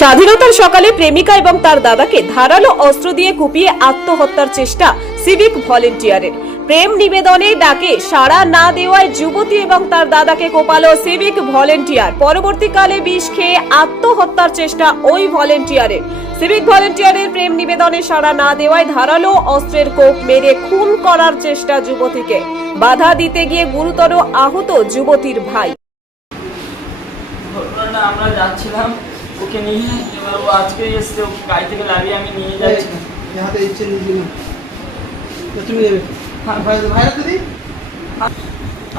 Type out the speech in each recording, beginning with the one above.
স্বাধীনতার সকালে প্রেমিকা এবং তার দাদাকে ধারালো অস্ত্র দিয়ে কুপিয়ে আত্মহত্যার চেষ্টা সিভিক ভলেন্টিয়ারের। প্রেম নিবেদনে ডাকে সাড়া না দেওয়ায় যুবতী এবং তার দাদাকে কোপালো সিভিক ভলেন্টিয়ার। পরবর্তীকালে বিষ খেয়ে আত্মহত্যার চেষ্টা ওই ভলেন্টিয়ারের। সিভিক ভলেন্টিয়ারের প্রেম নিবেদনে সাড়া না দেওয়ায় ধারালো অস্ত্রের কোপ মেরে খুন করার চেষ্টা যুবতীকে। বাধা দিতে গিয়ে গুরুতর আহত যুবতীর ভাই। আমরা যাচ্ছিলাম ওকে নিয়ে এবার ও আজকে এসছে ও গাড়ি থেকে লাভিয়ে আমি নিয়ে যাচ্ছি। হাতে ইচ্ছে নিয়ে তুমি নেবে? ভাইরা দিদি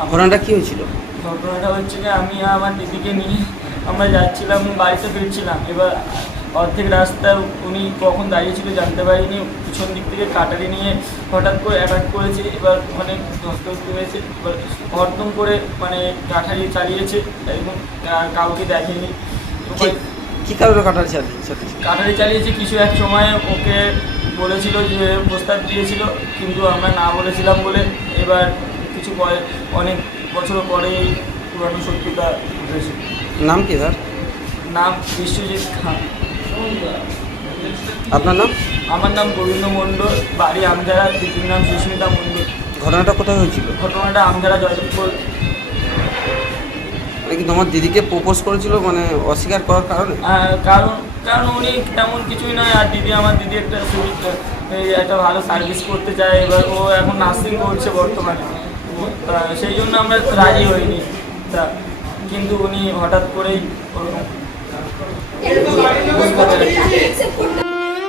ঘটনাটা কি হয়েছিল? ঘটনাটা হচ্ছে যে আমি আমার দিদিকে নিয়ে আমরা যাচ্ছিলাম বাড়িতে ফিরছিলাম। এবার অর্ধেক রাস্তা উনি কখন দাঁড়িয়েছিল জানতে পারিনি। পিছন দিক থেকে কাটারি নিয়ে হঠাৎ করে অ্যাটাক করেছে এবার অনেক ধস্ত হয়েছে এবার হরদম করে মানে কাঠারি চালিয়েছে এবং কাউকে দেখেনি। কি- কারণে কাটার চালিয়েছে? কাটারি চালিয়েছে কিছু এক সময় ওকে বলেছিল যে প্রস্তাব দিয়েছিল কিন্তু আমরা না বলেছিলাম বলে এবার কিছু পরে অনেক বছর পরে এই পুরানো সত্যিটা উঠেছে। নাম কি স্যার নাম বিশ্বজিৎ খান আপনার নাম? আমার নাম গোবিন্দ মণ্ডল বাড়ি আমজারা দিদির নাম সুস্মিতা মণ্ডল। ঘটনাটা কোথায় হয়েছিল? ঘটনাটা আমজারা জয়দেবপুর মানে কি তোমার দিদিকে প্রপোজ করেছিল মানে অস্বীকার করার কারণে কারণ কারণ উনি তেমন কিছুই নয় আর দিদি আমার দিদি একটা সুবিধা একটা ভালো সার্ভিস করতে চায় এবার ও এখন নার্সিং করছে বর্তমানে তা সেই জন্য আমরা রাজি হইনি তা কিন্তু উনি হঠাৎ করেই ওরকম।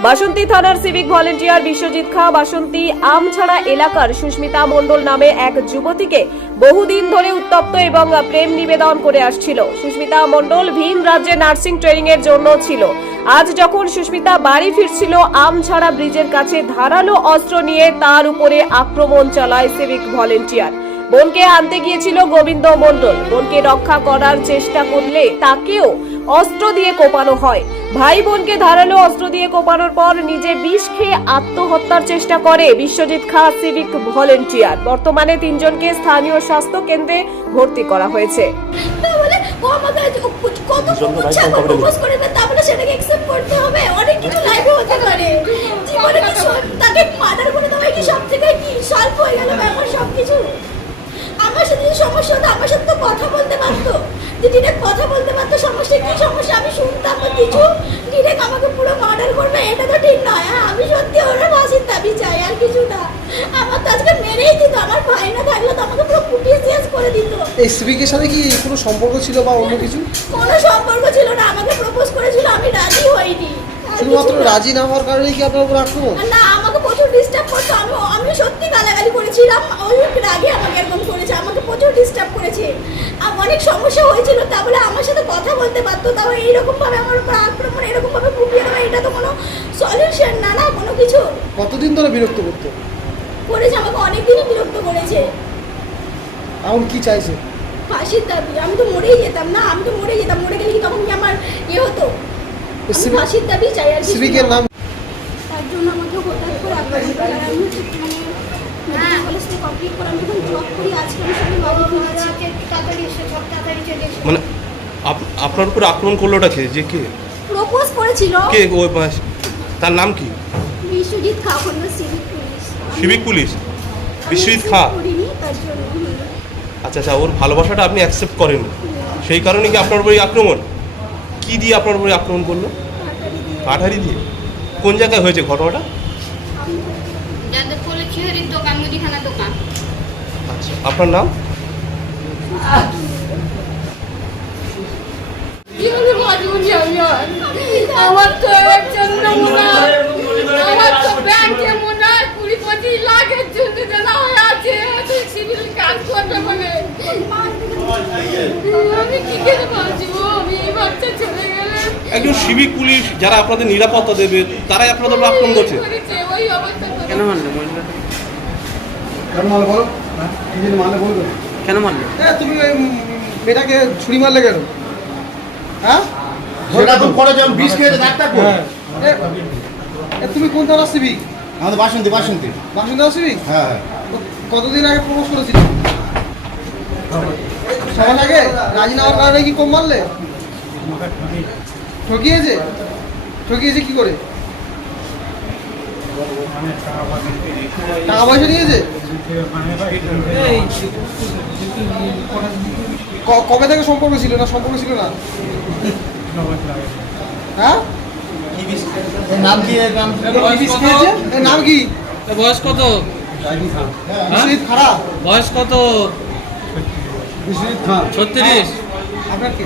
বাসন্তী থানার সিভিক ভলেন্টিয়ার বিশ্বজিৎ খা, বাসন্তী আমছাড়া এলাকার সুস্মিতা মণ্ডল নামে এক যুবতীকে বহুদিন ধরে উত্তপ্ত এবং প্রেম নিবেদন করে আসছিল। সুস্মিতা মণ্ডল ভিন রাজ্যে নার্সিং ট্রেনিং এর জন্য ছিল। আজ যখন সুস্মিতা বাড়ি ফিরছিল, আমছাড়া ব্রিজের কাছে ধারালো অস্ত্র নিয়ে তার উপরে আক্রমণ চালায় সিভিক ভলেন্টিয়ার বোনকে আনতে গিয়েছিল গোবিন্দ মণ্ডল। বোনকে রক্ষা করার চেষ্টা করলে তাকেও অস্ত্র দিয়ে কোপানো হয়। ভাই বোনকে ধারালো অস্ত্র দিয়ে কোপানোর পর নিজে বিষ খেয়ে আত্মহত্যার চেষ্টা করে বিশ্বজিৎ খা সিভিক ভলেন্টিয়ার। বর্তমানে তিনজনকে স্থানীয় স্বাস্থ্য কেন্দ্রে ভর্তি করা হয়েছে। হয়ে আমার সাথে সমস্যা হতো আমার সাথে তো কথা বলতে পারতো। ডিরেক্ট কথা বলতে পারতো সমস্যা কি সমস্যা? আমি শুনতাম না কিছু। ডিরেক্ট আমাকে পুরো মার্ডার করবে এটা তো ঠিক নয়। হ্যাঁ আমি সত্যি ওরা ফাঁসির দাবি চাই আর কিছু না। আমার তো আজকে মেরেই দিত আমার ভাই না থাকলে তো আমাকে পুরো ফুটিয়ে শেষ করে দিত। এই সিভিকের সাথে কি কোনো সম্পর্ক ছিল বা অন্য কিছু? কোনো সম্পর্ক ছিল না আমাকে প্রপোজ করেছিল আমি রাজি হইনি। শুধুমাত্র রাজি না হওয়ার কারণে কি আপনার উপর আক্রমণ? না আমাকে প্রচুর ডিস্টার্ব করতো আমি আমি সত্যি গালাগালি করেছিলাম ওই রাগে আমাকে এরকম করেছে আমাকে প্রচুর ডিস্টার্ব করেছে আর অনেক সমস্যা হয়েছিল তা বলে আমার সাথে কথা বলতে পারতো তাও এইরকম ভাবে আমার উপর আক্রমণ এরকম ভাবে কুপিয়ে দেওয়া এটা তো কোনো সলিউশন না না কোনো কিছু। কতদিন ধরে বিরক্ত করতো? করেছে আমাকে অনেকদিনই বিরক্ত করেছে। এখন কি চাইছে? ফাঁসির দাবি আমি তো মরেই যেতাম না আমি তো মরে যেতাম মরে গেলে কি তখন কি আমার ইয়ে হতো? ফাঁসির দাবি চাই আর না। নাম তার জন্য আমাকে হঠাৎ করে আর আমি মানে মেডিকেল কমপ্লিট করে আমি যখন জব করি আজকে আমি সবাই বাড়ি ফিরেছি। মানে আপ- আপনার উপর আক্রমণ করলোটা কে? যে কে? প্রপোজ করেছিল। কে? ও তার নাম কি? বিশ্বজিৎ খা হল civic police. Civic police? Biswajit Kha. আচ্ছা আচ্ছা ওর ভালোবাসাটা আপনি অ্যাকসেপ্ট করেন। সেই কারণে কি আপনার উপরে আক্রমণ? কি দিয়ে আপনার উপরে আক্রমণ করল? কাঠারি দিয়ে। কোন জায়গায় হয়েছে ঘটনাটা? যাদের খিহারির দোকান মুদিখানা দোকান। আচ্ছা আপনার নাম? আমার তো একজন নমুনা আমার তো ব্যাংকে মনে হয় কুড়ি পঁচিশ লাখের জন্য দেওয়া হয়ে আছে সিভিল কাজ করবে বলে আমি কি করে বাঁচবো আমি এই বাচ্চা চলে গেলে একজন সিভিক পুলিশ যারা আপনাদের নিরাপত্তা দেবে তারাই আপনাদের আক্রমণ করছে। ওই অবস্থা। কেন মহিলাটা কেন বলো নিজের বলবে কেন হ্যাঁ তুমি ওই মেয়েটাকে ছুরি মারলে কেন? হ্যাঁ? সেরকম পরে যেমন বিষ খেয়ে ডাক্তার হ্যাঁ। তুমি কোন থানা আসবি? আমাদের বাসন্তী বাসন্তী। বাসন্তী আসবি? হ্যাঁ, হ্যাঁ। কতদিন আগে প্রবেশ করেছিলি? সবার আগে রাজি না রাজিনামার কারণে কি কম মারলে? ঠকিয়েছে? ঠকিয়েছে কি করে? টাকা পয়সা নিয়েছে? কবে থেকে সম্পর্ক ছিল না? সম্পর্ক ছিল না? হ্যাঁ? নাম কি? নাম কি? বয়স কত? হ্যাঁ? বয়স কত? ছত্রিশ। আপনার কি?